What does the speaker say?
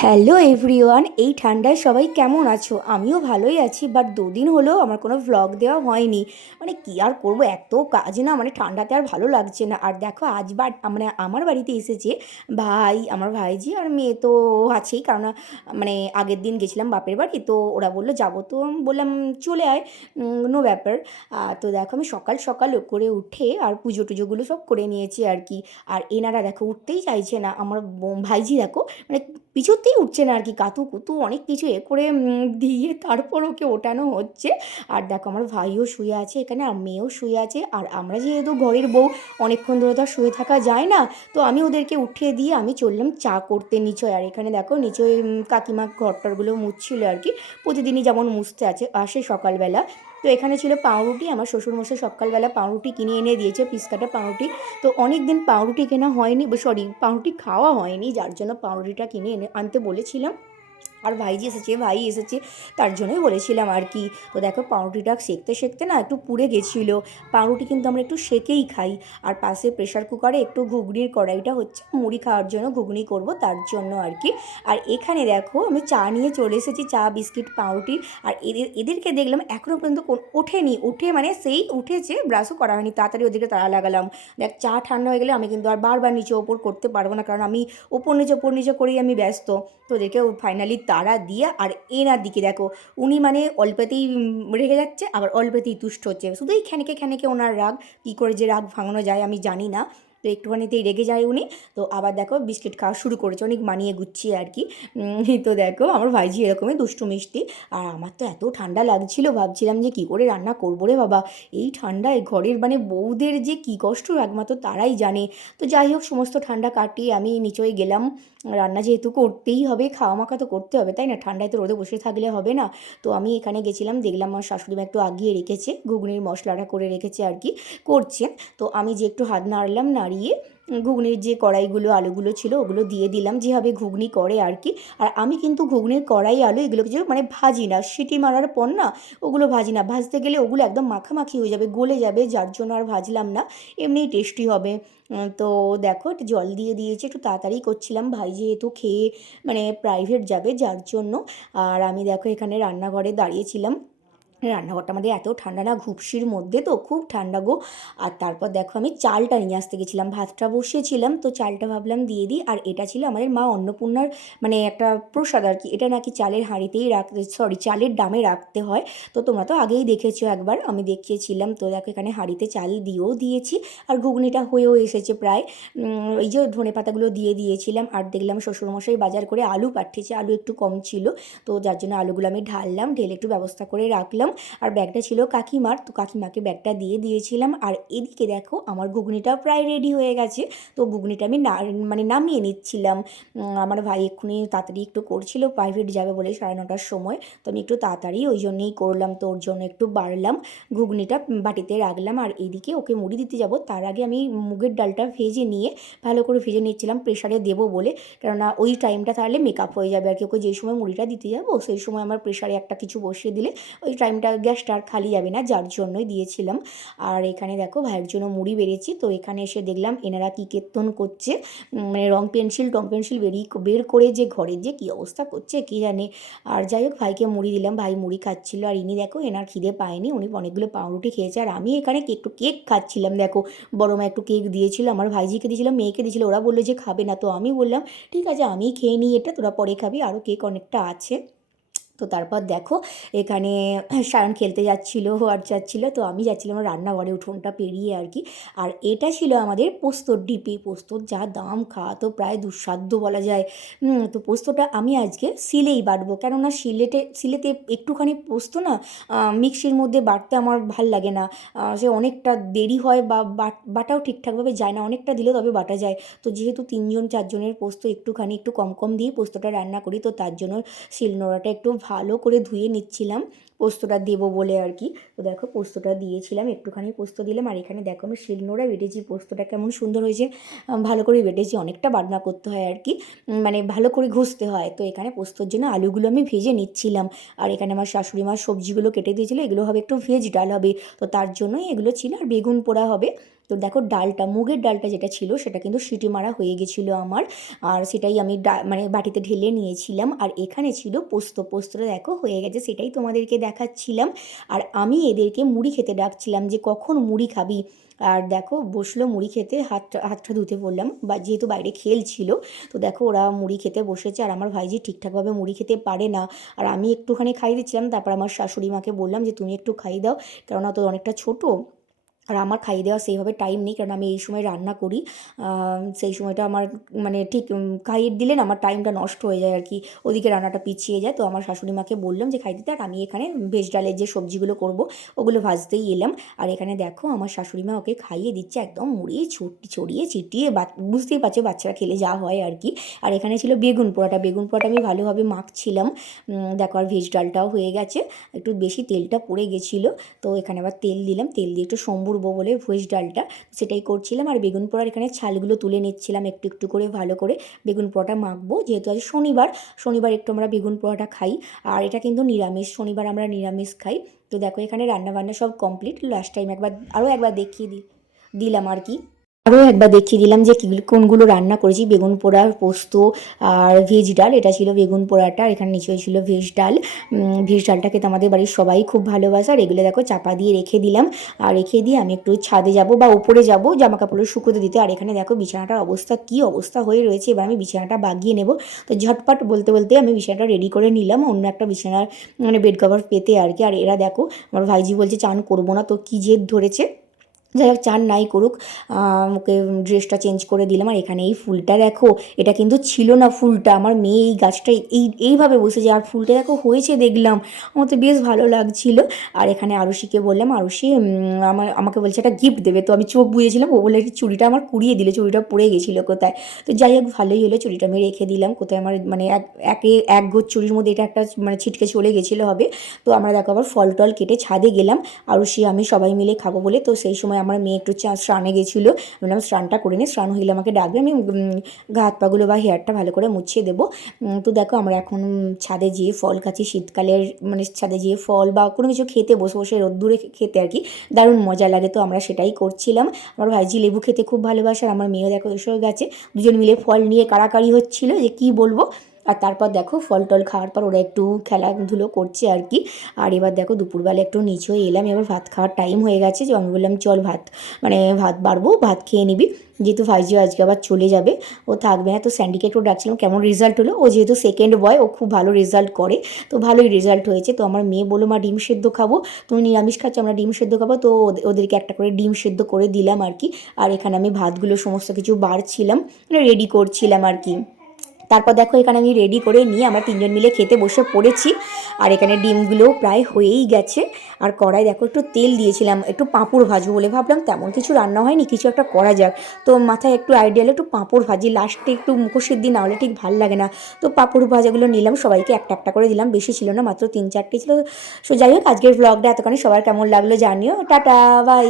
Hello everyone, এই ঠান্ডায় সবাই কেমন আছো? আমিও ভালোই আছি, বাট দুদিন হলো আমার কোনো ভ্লগ দেওয়া হয়নি। মানে কি আর করব, এত কাজ না, মানে ঠান্ডাতে আর ভালো লাগছে না। আর দেখো আজ মানে আমার বাড়িতে এসেছে ভাই, আমার ভাইজি আর মেয়ে তো আছেই, কারণ মানে আগের দিন গেছিলাম বাপের বাড়ি, তো ওরা বললো যাবো, তো আমি বললাম চলে আয়, নো ব্যাপার। তো দেখো আমি সকাল সকাল করে উঠে আর পুজো টুজোগুলো সব করে নিয়েছি আর কি। আর এনারা দেখো উঠতেই চাইছে না, আমার ভাইজি দেখো মানে কিছুতেই উঠছে না আর কি, কাতু কুতু অনেক কিছু করে দিয়ে তারপর ওকে ওঠানো হচ্ছে। আর দেখো আমার ভাইও শুয়ে আছে এখানে, আর মেয়েও শুয়ে আছে। আর আমরা যেহেতু ঘরের বউ, অনেকক্ষণ ধরে তো আর শুয়ে থাকা যায় না, তো আমি ওদেরকে উঠিয়ে দিয়ে আমি চললাম চা করতে নিচয়। আর এখানে দেখো নিচয় কাকিমা ঘরটরগুলো মুছছিল আর কি, প্রতিদিনই যেমন মুছতে আসে সকালবেলা। তো এখানে ছিল পাউরুটি, আমার শ্বশুরমশাই সকালবেলা পাউরুটি কিনে এনে দিয়েছে, পিসকাটা পাউরুটি। তো অনেক দিন পাউরুটি কেনা হয়নি, সরি পাউরুটি খাওয়া হয়নি, যার জন্য পাউরুটিটা কিনে এনে আনতে বলেছিলাম। আর ভাই এসেছে, তার জন্যই বলেছিলাম আর কি। তো দেখো পাউরুটিটা সেঁকতে সেঁকতে না একটু পুড়ে গেছিলো। পাউরুটি কিন্তু আমরা একটু সেঁকেই খাই। আর পাশে প্রেশার কুকারে একটু ঘুগনির কড়াইটা হচ্ছে, মুড়ি খাওয়ার জন্য ঘুগনি করব তার জন্য আর কি। আর এখানে দেখো আমি চা নিয়ে চলে এসেছি, চা বিস্কিট পাউরুটি। আর এদেরকে দেখলাম এখনও পর্যন্ত ওঠেনি, উঠে মানে সেই উঠেছে, ব্রাশও করা হয়নি, তাড়াতাড়ি ওদেরকে তাড়া লাগালাম। দেখ চা ঠান্ডা হয়ে গেলে আমি কিন্তু আর বারবার নিচে ওপর করতে পারবো না, কারণ আমি ওপর নিচে করেই আমি ব্যস্ত। তো ওদেরকে ফাইনালি তাড়া দিয়ে, আর এনার দিকে দেখো উনি মানে অল্পেতেই রেগে যাচ্ছে, আবার অল্পেতেই তুষ্ট হচ্ছে, শুধু এই ক্ষণিকে ক্ষণিকে ওনার রাগ, কী করে যে রাগ ভাঙানো যায় আমি জানি না। তো একটুখানিতেই রেগে যায় উনি। তো আবার দেখো বিস্কিট খাওয়া শুরু করেছে, অনেক মানিয়ে গুছিয়ে আর কি। তো দেখো আমার ভাইজি এরকমই দুষ্টু মিষ্টি। আর আমার তো এত ঠান্ডা লাগছিল, ভাবছিলাম যে কী করে রান্না করবো রে বাবা, এই ঠান্ডায় ঘরের মানে বউদের যে কী কষ্ট একমাত্র তারাই জানে। তো যাই হোক সমস্ত ঠান্ডা কাটিয়ে আমি নিচয়ে গেলাম। রান্না যেহেতু করতেই হবে, খাওয়া মাখা তো করতে হবে, তাই না? ঠান্ডায় তো রোদে বসে থাকলে হবে না। তো আমি এখানে গেছিলাম, দেখলাম আমার শাশুড়ি মা একটু আগিয়ে রেখেছে, ঘুগনির মশলাটা করে রেখেছে আর কি, করছে। তো আমি যে একটু হাত নাড়লাম, নাড়িয়ে ঘুগনির যে কড়াইগুলো আলুগুলো ছিল ওগুলো দিয়ে দিলাম, যেভাবে ঘুগনি করে আর কি। আর আমি কিন্তু ঘুগনির কড়াই আলু এগুলো কিছু মানে ভাজি না, সিটি মারার পর না ওগুলো ভাজি না, ভাজতে গেলে ওগুলো একদম মাখামাখি হয়ে যাবে, গলে যাবে, যার জন্য আর ভাজলাম না, এমনিই টেস্টি হবে। তো দেখো একটু জল দিয়ে দিয়েছি, একটু তাড়াতাড়ি করছিলাম, ভাই যেহেতু খেয়ে মানে প্রাইভেট যাবে যার জন্য। আর আমি দেখো এখানে রান্নাঘরে দাঁড়িয়েছিলাম, রান্নাঘরটা আমাদের এত ঠান্ডা না, ঘুপসির মধ্যে তো খুব ঠান্ডা গো। আর তারপর দেখো আমি চালটা নিয়ে আসতে গেছিলাম, ভাতটা বসিয়েছিলাম, তো চালটা ভাবলাম দিয়ে দিই। আর এটা ছিল আমাদের মা অন্নপূর্ণার মানে একটা প্রসাদ আর কি, এটা নাকি চালের হাঁড়িতেই রাখতে, সরি চালের ডামে রাখতে হয়। তো তোমরা তো আগেই দেখেছো একবার, আমি দেখিয়েছিলাম। তো দেখো এখানে হাঁড়িতে চাল দিয়েও দিয়েছি, আর ঘুগনিটা হয়েও এসেছে প্রায়। ওই যে ধনে পাতাগুলো দিয়ে দিয়েছিলাম। আর দেখলাম শ্বশুরমশাই বাজার করে আলু পাঠিয়েছে, আলু একটু কম ছিল, তো যার জন্য আলুগুলো আমি ঢাললাম, ঢেলে একটু ব্যবস্থা করে রাখলাম। আর ব্যাগটা ছিল কাকিমার, তো কাকিমাকে ব্যাগটা দিয়ে দিয়েছিলাম। আর এদিকে দেখো আমার ঘুগনিটা প্রায় রেডি হয়ে গেছে, তো ঘুগনিটা আমি মানে নামিয়ে নিচ্ছিলাম। আমার ভাই এক্ষুনি তাড়াতাড়ি একটু করছিল, প্রাইভেট যাবে বলে 9:30টার সময়, তো আমি একটু তাড়াতাড়ি ওই জন্যই করলাম, তো ওর জন্য একটু বাড়লাম, ঘুগনিটা বাটিতে রাখলাম। আর এদিকে ওকে মুড়ি দিতে যাব, তার আগে আমি মুগের ডালটা ভেজে নিয়ে ভালো করে ভেজে নিচ্ছিলাম প্রেশারে দেবো বলে, কেননা ওই টাইমটা তাহলে মেকআপ হয়ে যাবে আর কি। ওকে যেই সময় মুড়িটা দিতে যাবো সেই সময় আমার প্রেশারে একটা কিছু বসিয়ে দিলে ওই টাইমটা গ্যাসটা আর খালি যাবে না, যার জন্যই দিয়েছিলাম। আর এখানে দেখো ভাইয়ের জন্য মুড়ি বেড়েছি, তো এখানে এসে দেখলাম এনারা কী কীর্তন করছে, মানে টং পেন্সিল বের করে যে ঘরের যে কী অবস্থা করছে কী জানে। আর যাই হোক ভাইকে মুড়ি দিলাম, ভাই মুড়ি খাচ্ছিল। আর ইনি দেখো এনার খিদে পায়নি, উনি অনেকগুলো পাউরুটি খেয়েছে। আর আমি এখানে একটু কেক খাচ্ছিলাম, দেখো বড় মা একটু কেক দিয়েছিল, আমার ভাইজিকে দিয়েছিলাম, মেয়েকে দিয়েছিল, ওরা বললো যে খাবে না, তো আমি বললাম ঠিক আছে আমি খেয়ে নিই এটা, তোরা পরে খাবি, আরও কেক অনেকটা আছে। তো তারপর দেখো এখানে সায়ন খেলতে যাচ্ছিলো আর যাচ্ছিলো, তো আমি যাচ্ছিলাম রান্নাঘরে উঠোনটা পেরিয়ে আর কি। আর এটা ছিল আমাদের পোস্তর ডিপি, পোস্তর যা দাম, খাওয়া তো প্রায় দুঃসাধ্য বলা যায়। তো পোস্তটা আমি আজকে শিলেই বাটবো, কেননা শিলেতে একটুখানি পোস্ত না মিক্সির মধ্যে বাটতে আমার ভাল লাগে না, সে অনেকটা দেরি হয় বা বাটাও ঠিকঠাকভাবে যায় না, অনেকটা দিলে তবে বাটা যায়। তো যেহেতু 3-4 জনের পোস্ত একটু কম কম দিয়ে পোস্তটা রান্না করি, তো তার জন্য শিলনোড়াটা একটু ভালো করে ধুয়ে নিচ্ছিলাম পোস্তটা দেবো বলে আর কি। তো দেখো পোস্তটা দিয়েছিলাম, একটুখানি পোস্ত দিলাম। আর এখানে দেখো আমি শিলনোড়া বেটেছি, পোস্তটা কেমন সুন্দর হয়েছে, ভালো করে বেটেছি, অনেকটা বাটনা করতে হয় আর কি, মানে ভালো করে ঘষতে হয়। তো এখানে পোস্তর জন্য আলুগুলো আমি ভেজে নিচ্ছিলাম। আর এখানে আমার শাশুড়ি মা সবজিগুলো কেটে দিয়েছিলো, এগুলো হবে একটু ভেজ ডাল হবে, তো তার জন্যই এগুলো ছিল। আর বেগুন পোড়া হবে, তো দেখো ডালটা, মুগের ডালটা যেটা ছিল সেটা কিন্তু সিটি মারা হয়ে গেছিলো আমার, আর সেটাই আমি মানে বাটিতে ঢেলে নিয়েছিলাম। আর এখানে ছিল পোস্ত, পোস্তটা দেখো হয়ে গেছে, সেটাই তোমাদেরকে দেখাচ্ছিলাম। আর আমি এদেরকে মুড়ি খেতে ডাকছিলাম যে কখন মুড়ি খাবি। আর দেখো বসলো মুড়ি খেতে, হাতটা ধুতে পড়লাম বা যেহেতু বাইরে খেলছিল। তো দেখো ওরা মুড়ি খেতে বসেছে, আর আমার ভাইজি ঠিকঠাকভাবে মুড়ি খেতে পারে না। আর আমি একটুখানি খাইয়ে দিচ্ছিলাম, তারপর আমার শাশুড়ি মাকে বললাম যে তুমি একটু খাইয়ে দাও, কেননা তো অনেকটা ছোটো, আর আমার খাইয়ে দেওয়া সেইভাবে টাইম নেই, কারণ আমি এই সময় রান্না করি। সেই সময়টা আমার মানে ঠিক খাইয়ে দিলে না আমার টাইমটা নষ্ট হয়ে যায় আর কি, ওদিকে রান্নাটা পিছিয়ে যায়। তো আমার শাশুড়ি মাকে বললাম যে খাইয়ে দিতে, আর আমি এখানে ভেজ ডালের যে সবজিগুলো করব ওগুলো ভাজতেই এলাম। আর এখানে দেখো আমার শাশুড়ি মা ওকে খাইয়ে দিচ্ছে একদম মুড়িয়ে ছড়িয়ে ছিটিয়ে, বুঝতেই পারছো বাচ্চারা খেলে যা হয় আর কি। আর এখানে ছিল বেগুন পোড়াটা, বেগুন পোড়াটা আমি ভালোভাবে মাখছিলাম। দেখো আর ভেজ ডালটাও হয়ে গেছে, একটু বেশি তেলটা পড়ে গেছিলো। তো এখানে আবার তেল দিলাম, তেল দিয়ে একটু সম্বুরবো বলে ভেজ ডালটা, সেটাই করছিলাম। আর বেগুন পোড়ার এখানে ছালগুলো তুলে নিচ্ছিলাম একটু একটু করে, ভালো করে বেগুন পোড়াটা মাখবো, যেহেতু আজ শনিবার, শনিবার একটু আমরা বেগুন পোড়াটা খাই। আর এটা কিন্তু নিরামিষ, শনিবার আমরা নিরামিষ খাই। তো দেখো এখানে রান্নাবান্না সব কমপ্লিট, লাস্ট টাইম আরও একবার দেখিয়ে দিলাম আর কি, আরও একবার দেখিয়ে দিলাম যে কোনগুলো রান্না করেছি। বেগুন পোড়ার পোস্ত আর ভেজ ডাল, এটা ছিল বেগুন পোড়াটা, আর এখানে নিচে ছিল ভেজ ডাল। ভেজ ডালটা খেতে আমাদের বাড়ির সবাই খুব ভালোবাসে। আর এগুলো দেখো চাপা দিয়ে রেখে দিলাম, আর রেখে দিয়ে আমি একটু ছাদে যাব বা উপরে যাব জামা কাপড় শুকোতে দিতে। আর এখানে দেখো বিছানাটার অবস্থা কী অবস্থা হয়ে রয়েছে, এবার আমি বিছানাটা বাগিয়ে নেব। তো ঝটপট বলতে বলতে আমি বিছানাটা রেডি করে নিলাম, অন্য একটা বিছানার মানে বেড কভার পেতে আর কি। আর এরা দেখো আমার ভাইজি বলছে চান করবো না, তো কী জেদ ধরেছে, যাই হোক চান নাই করুক। ওকে ড্রেসটা চেঞ্জ করে দিলাম। আর এখানে এই ফুলটা দেখো, এটা কিন্তু ছিল না ফুলটা, আমার মেয়ে এই গাছটা এইভাবে বসেছে, আর ফুলটা দেখো হয়েছে দেখলাম, আমার তো বেশ ভালো লাগছিল। আর এখানে আরুষিকে বললাম, আরুষি আমাকে বলছে একটা গিফট দেবে, তো আমি চোখ বুঝেছিলাম, ও বলে চুড়িটা আমার কুড়িয়ে দিলে, চুড়িটা পড়ে গেছিলো কোথায়। তো যাই হোক ভালোই হলো, চুড়িটা আমি রেখে দিলাম কোথায়, আমার মানে এক গোছ চুড়ির মধ্যে এটা একটা মানে ছিটকে চলে গেছিলো হবে। তো আমরা দেখো আবার ফল টল কেটে ছাদে গেলাম, আরুষি আমি সবাই মিলে খাবো বলে। তো সেই সময় আমার মেয়ে একটু স্নানে গেছিলো, বললাম স্নানটা করে নিই, স্নান হইলে আমাকে ডাকবে, আমি গা হাত পাগুলো বা হেয়ারটা ভালো করে মুছিয়ে দেবো। তো দেখো আমরা এখন ছাদে যেয়ে ফল খাচ্ছি, শীতকালের মানে ছাদে যেয়ে ফল বা কোনো কিছু খেতে বসে বসে রোদ্দুরে খেতে আর কি দারুণ মজা লাগে, তো আমরা সেটাই করছিলাম। আমার ভাইজি লেবু খেতে খুব ভালোবাসে, আর আমার মেয়েও দেখো এসেও গেছে, দুজন মিলে ফল নিয়ে কাড়াকাড়ি হচ্ছিলো যে কী বলবো। আর তারপর দেখো ফল টল খাওয়ার পর ওরা একটু খেলাধুলো করছে আর কি। আর এবার দেখো দুপুরবেলা একটু নিচে এলাম, এবার ভাত খাওয়ার টাইম হয়ে গেছে, যে আমি বললাম চল ভাত বাড়বো, ভাত খেয়ে নিবি, যেহেতু ভাইজিও আজকে আবার চলে যাবে, ও থাকবে না। তো স্যান্ডিকে একটু ডাকছিলাম কেমন রেজাল্ট হলো, ও যেহেতু সেকেন্ড বয়, ও খুব ভালো রেজাল্ট করে, তো ভালোই রেজাল্ট হয়েছে। তো আমার মেয়ে বললো মা ডিম সেদ্ধ খাবো, তুমি নিরামিষ খাচ্ছ, আমরা ডিম সেদ্ধ খাবো, তো ওদেরকে একটা করে ডিম সেদ্ধ করে দিলাম আর কি। আর এখানে আমি ভাতগুলো সমস্ত কিছু বাড়ছিলাম, মানে রেডি করছিলাম আর কি। তারপর দেখো এখানে আমি রেডি করে নিয়ে আমরা তিনজন মিলে খেতে বসে পড়েছি। আর এখানে ডিমগুলোও প্রায় হয়েই গেছে। আর কড়াই দেখো একটু তেল দিয়েছিলাম, একটু পাঁপড় ভাজবো বলে, ভাবলাম তেমন কিছু রান্না হয়নি, কিছু একটা করা যাক। তো মাথায় একটু আইডিয়া এলো একটু পাঁপড় ভাজি, লাস্টে একটু মুখোশিদ্ধি না হলে ঠিক ভাল লাগে না। তো পাঁপড় ভাজাগুলো নিলাম, সবাইকে একটা একটা করে দিলাম, বেশি ছিল না, মাত্র 3-4টি ছিল। সো যাই হোক আজকের ব্লগটা এতখানি, সবার কেমন লাগলো জানিও, টাটা বাই।